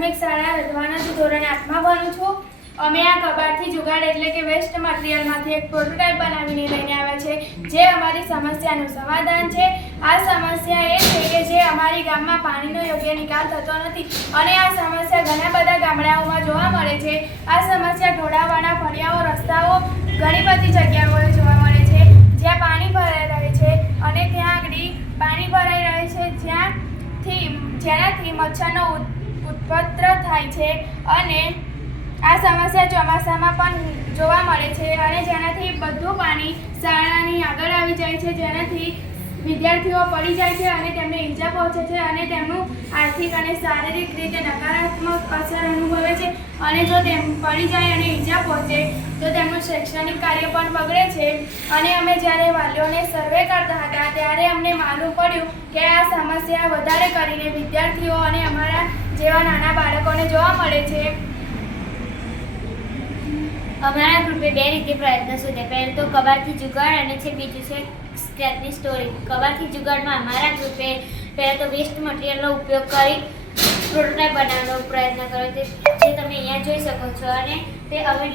પ્રાથમિક શાળા રજવાનાથી ધોરણ 8માં ભણું છું. અમે આ કબાટથી જુગાડ એટલે કે વેસ્ટ મટીરિયલમાંથી એક પ્રોટોટાઇપ બનાવીને લઈને આવ્યા છે, જે અમારી સમસ્યાનું સમાધાન છે. આ સમસ્યા એ છે કે જે અમારી ગામમાં પાણીનો યોગ્ય નિકાલ થતો નથી અને આ સમસ્યા ઘણા બધા ગામડાઓમાં જોવા મળે છે. આ સમસ્યા ઢોળાવવાના ફળિયાઓ, રસ્તાઓ ઘણી બધી જગ્યાઓએ જોવા મળે છે, જ્યાં પાણી ભરાઈ રહે છે અને ત્યાં આગળ પાણી ભરાઈ રહે છે જેનાથી મચ્છરનો ઉત્પત્ર થાય છે અને આ સમસ્યા ચોમાસામાં પણ જોવા મળે છે અને જેનાથી બધું પાણી શાળાની આગળ આવી જાય છે, જેનાથી વિદ્યાર્થીઓ પડી જાય છે અને તેમને ઈજા પહોંચે છે અને તેમનું આર્થિક અને શારીરિક રીતે નકારાત્મક અસર અનુભવે છે. અને જો તેમ પડી જાય અને ઈજા પહોંચે તો તેમનું શૈક્ષણિક કાર્ય પણ બગડે છે. અને અમે જ્યારે વાલીઓને સર્વે કરતા હતા ત્યારે અમને માલુમ પડ્યું કે આ સમસ્યા વધારે કરીને વિદ્યાર્થીઓ અને અમારા જેવા નાના બાળકોને જોવા મળે છે. અમારા ગ્રુપે 2 રીતે પ્રયત્ન શોધ્યા. પહેલું તો કબાટથી જુગાડ અને બીજું છે સ્ક્રેચની સ્ટોરી. કબાટથી જુગાડમાં અમારા ગ્રુપે પહેલાં તો વેસ્ટ મટીરિયલનો ઉપયોગ કરી પ્રોટોટાઇપ બનાવવાનો પ્રયત્ન કર્યો, જે તમે અહીંયા જોઈ શકો છો. અને તે અમે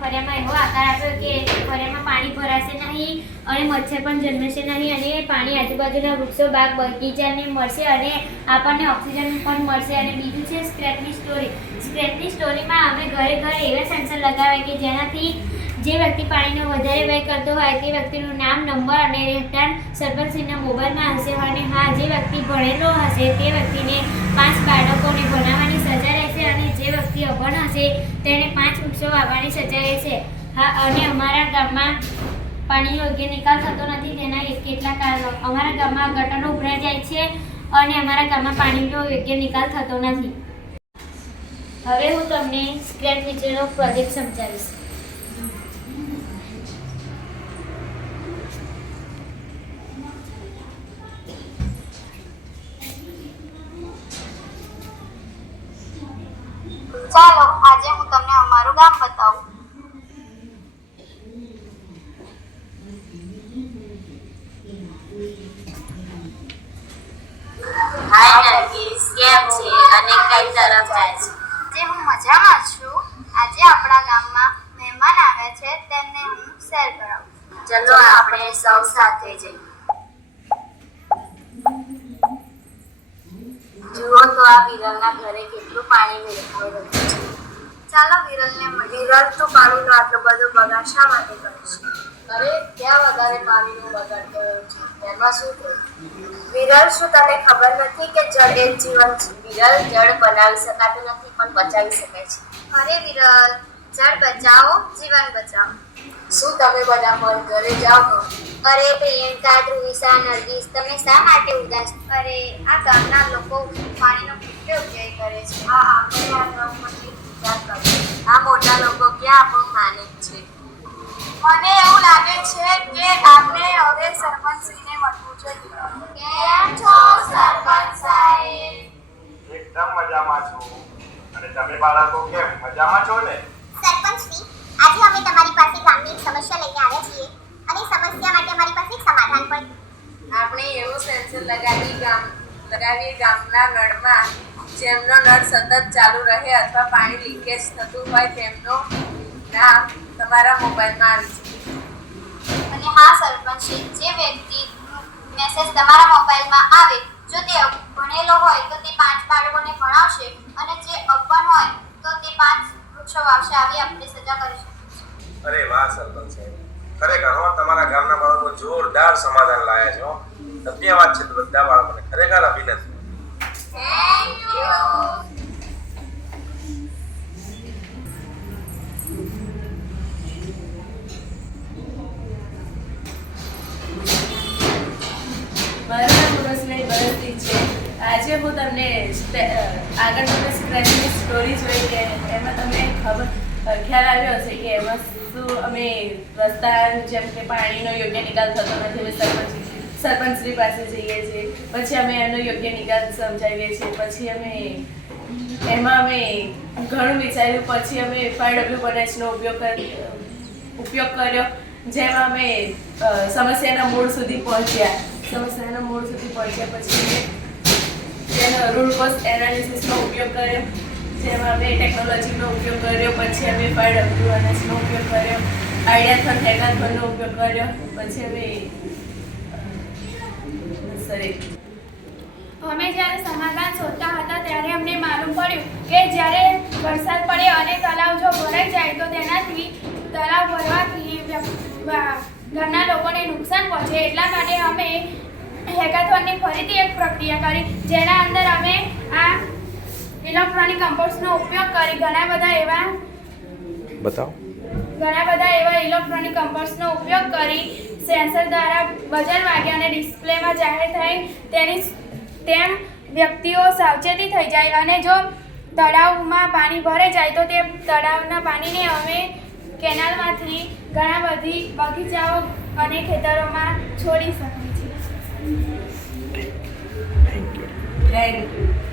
ફળિયામાં એવો આકાર આપ્યો કે ફળિયામાં પાણી ભરાશે નહીં અને મચ્છર પણ જન્મશે નહીં અને પાણી આજુબાજુના વૃક્ષો, બાગ, બગીચાને મળશે અને આપણને ઓક્સિજન પણ મળશે. અને બીજું છે સ્ક્રેચની સ્ટોરી. સ્ક્રેચની સ્ટોરીમાં અમે ઘરે ઘરે એવા સેન્સર લગાવ્યા કે જેનાથી જે વ્યક્તિ પાણીનો વધારે વ્યય કરતો હોય તે વ્યક્તિનું નામ, નંબર અને રહેઠાણ સરપંચશ્રીના મોબાઈલમાં હશે. અને હા, જે વ્યક્તિ ભણેલો હશે તે વ્યક્તિને 5 બાળકોને ભણાવવાની સજા રહેશે અને જે વ્યક્તિ અભણ હશે તેને 5 વૃક્ષો વાવવાની સજા રહેશે. હા, અને અમારા ગામમાં પાણીનો યોગ્ય નિકાલ થતો નથી તેના કેટલાક કારણો. અમારા ગામમાં ગટરો ઉભરાઈ જાય છે અને અમારા ગામમાં પાણીનો યોગ્ય નિકાલ થતો નથી. હવે હું તમને સ્ક્રેચ નીચેનો પ્રોજેક્ટ સમજાવીશ. ચાલો આજે હું તમને અમારું ગામ બતાવું. હાય નરગીસ, કેમ છે અને કઈ તરફ જાય છે? જે હું મજામાં છું. આજે આપણા ગામમાં મહેમાન આવ્યા છે, તેમને હું શેર કરાવું. ચલો આપણે સૌ સાથે જઈએ. જુઓ તો આ વિરલના ઘરે કેટલું પાણી વેડફાઈ રહ્યું છે. ચાલો વિરલને મળીએ. વિરલ, તું પાણીનો આટલો બધો બગાડ શા માટે કરે છે? અરે ક્યાં વધારે પાણીનો બગાડ કર્યો છે, એમાં શું થયું? વિરલ, શું તને ખબર નથી કે જળ એ જ જીવન છે? વિરલ, જળ બનાવી શકાતું નથી પણ બચાવી શકાય છે. અરે વિરલ, જળ બચાવો, જીવન બચાવો. શું તમે બધા પણ ઘરે જાઓ છો? અરે પ્રિયંકા, ધ્રુવિસા, નરગીસ, તમે શા માટે ઉદાસ? અરે આ ગામના લોકો પાણીનો કેટલો વ્યય કરે છે. હા, આપણે આ ગામ માટે વિચાર કરીએ. આ મોટા લોકો ક્યાં આપણું માને છે? મને એવું લાગે છે કે આપણે હવે સરપંચશ્રીને મળવું જોઈએ. કેમ છો સરપંચ સાહેબ? એકદમ મજામાં છું. અને તમે બાળકો કેમ મજામાં છો ને? સરપંચશ્રી, આજે અમે તમારી પાસે ગામની એક સમસ્યા લઈને આવ્યા છીએ અને સમસ્યા માટે અમારી પાસે એક સમાધાન પણ. આપણે એવું સેન્સર લગાવીએ ગામના નળમાં, જેમનો નળ સતત ચાલુ રહે અથવા પાણી લીકેજ થતું હોય તેમનું નામ તમારા મોબાઈલમાં આવી જશે. અને હા સરપંચશ્રી, જે વ્યક્તિ મેસેજ તમારા મોબાઈલમાં આવે, જો તે ભણેલો હોય તો તે 5 બાળકોને ભણાવશે અને જે અભણ હોય તો તે 5 વૃક્ષો વાવશે. આવી આપણે સજા કરી શકીએ. અરે વાહ સરપંચ સાહેબ, ખરેખર હો તમારા ગામના બાળકો જોરદાર સમાધાન લાયા છો. ધન્યવાદ છે બધા બાળકોને, ખરેખર અભિનંદન. Thank you. મારું નામ ઉર્વશીબેન ભરતજી છે. આજે હું તમને આગળ તમે સ્ક્રેચની સ્ટોરી જોઈ કે એમાં તમને ખ્યાલ આવ્યો હશે કે એમાં શું અમે રસ્તા જેમ કે પાણીનો યોગ્ય નિકાલ થતો નથી, સરપંચશ્રી પાસે જઈએ છીએ, પછી અમે એનો યોગ્ય નિકાલ સમજાવીએ છીએ. પછી અમે ઘણું વિચાર્યું, પછી અમે FIWBNHનો ઉપયોગ કર્યો, જેમાં અમે સમસ્યાના મૂળ સુધી પહોંચ્યા. પછી જેનો રૂલ કોસ્ટ એનાલિસિસનો ઉપયોગ કર્યો, જેમાં અમે ટેકનોલોજીનો ઉપયોગ કર્યો, પછી અમે FIREWNSનો ઉપયોગ કર્યો, આઈડિયાથોન હેકાથોનનો ઉપયોગ કર્યો, પછી અમે અમે જ્યારે સમાધાન શોધતા હતા ત્યારે અમને માલુમ પડ્યું કે જ્યારે વરસાદ પડે અને તળાવ જો ભરાઈ જાય તો તેનાથી તળાવ ભરવાથી ઘરના લોકોને નુકસાન પહોંચે. એટલા માટે અમે હેકાથોનની ફરીથી એક પ્રક્રિયા કરી, જેના અંદર અમે આ ઇલેક્ટ્રોનિક કમ્પોસ્ટનો ઉપયોગ કરી ઘણા બધા એવા ઇલેક્ટ્રોનિક કમ્પોસ્ટનો ઉપયોગ કરી સેન્સર દ્વારા બજાર વાગ્યા અને ડિસ્પ્લેમાં જાહેર થાય તેમ વ્યક્તિઓ સાવચેતી થઈ જાય, અને જો તળાવમાં પાણી ભરાઈ જાય તો તે તળાવના પાણીને અમે કેનાલમાંથી ઘણા બધી બગીચાઓ અને ખેતરોમાં છોડી શકીએ છીએ. Thank you.